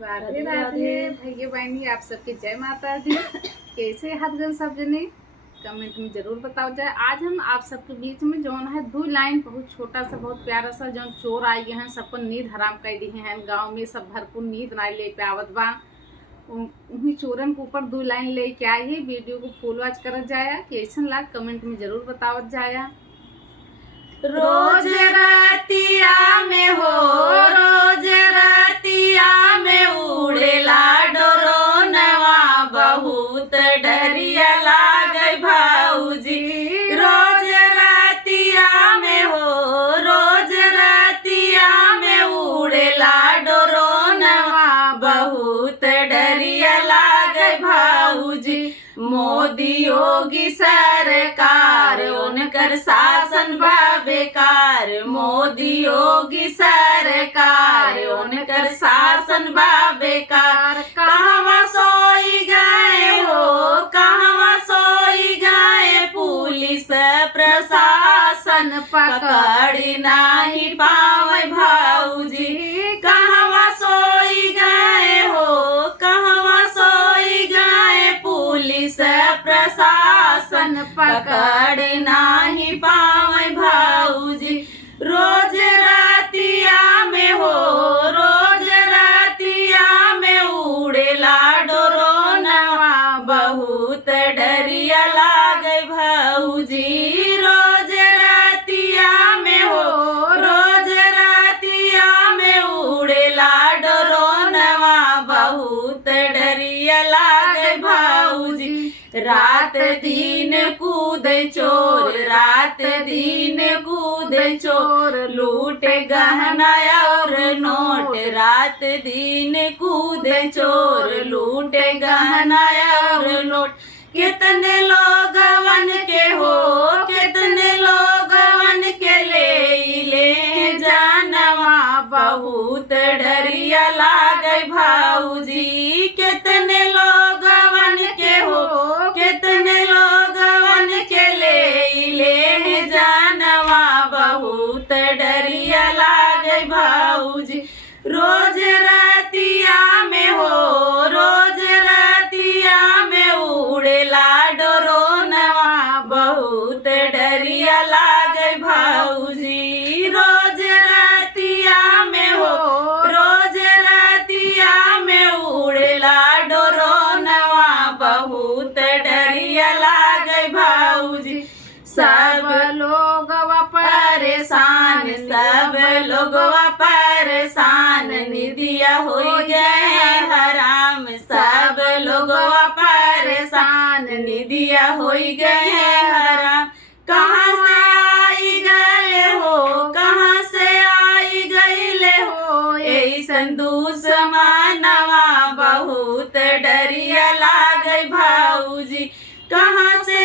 राधे राधे भैया बहनी, आप सबके जय माता दी। कैसे हदगन सब जने कमेंट में जरूर बताओ जाए। आज हम आप सबके बीच में जौन है दो लाइन बहुत छोटा सा बहुत प्यारा सा जौन चोर आई गए हैं, सबको नींद हराम कर दी हैं। गांव में सब भरपूर नींद ना ले पावत बा, उन्हीं चोरन के ऊपर दो लाइन ले के आई है। वीडियो को फुल वॉच कर जाया, कैसन लाग कमेंट में जरूर बतावत जाया। रोज रातिया में हो, रोज रातिया में उड़ेला डोरोनवा, बहुत डरिया लागे भाऊजी। रोज रातिया में हो, रोज रातिया में उड़ेला डोरोनवा, बहुत डरिया लागे भाऊजी। मोदी योगी सरकार उनकर शासन बा बेकार, मोदी योगी सरकार उनकर शासन बा बेकार। कहवा सोई गए हो, कहवा सोई गए, पुलिस प्रशासन पकड़ी नहीं पावे भाऊजी। कहवा सोई गए हो, कहवा सोई गए, पुलिस प्रशासन पकड़ नहीं पावे भाऊजी। रोज रातिया में हो, रोज रातिया में उड़ेला डोरोनवा, बहुत डरिया लागे भाऊजी। रोज रातिया में हो, रोज रातिया में उड़ेला डोरोनवा, बहुत डरिया लागे भाऊजी। रात दिन कूदे चोर, रात दिन कूदे चोर, लूटे गहना और नोट। रात दिन कूदे चोर, लूटे गहना और नोट। कितने लोगवन के हो, कितने लोगवन के ले जानवा, बहुत डरिया लागे भाऊजी। कितने लोगवन के हो, कितने लोगवन के ले जानवा, बहुत डरिया लागे भाऊजी। रोज रातिया में हो, रोज रातिया में उड़ेला डोरोनवा, बहुत डरिया लागे भाऊजी। रोज रातिया में हो, रोज रातिया में उड़ेला डोरोनवा, बहुत डरिया लागे भाऊजी। सब लोग परेशान, सब लोग परेशान, निदिया हो गए हराम। सब लोग परेशान, निदिया हो गए हराम। कहाँ से आई गए हो, कहाँ से आई गईले हो, ऐसन दुश्मनवा, बहुत डरिया लागे भाऊजी। कहाँ से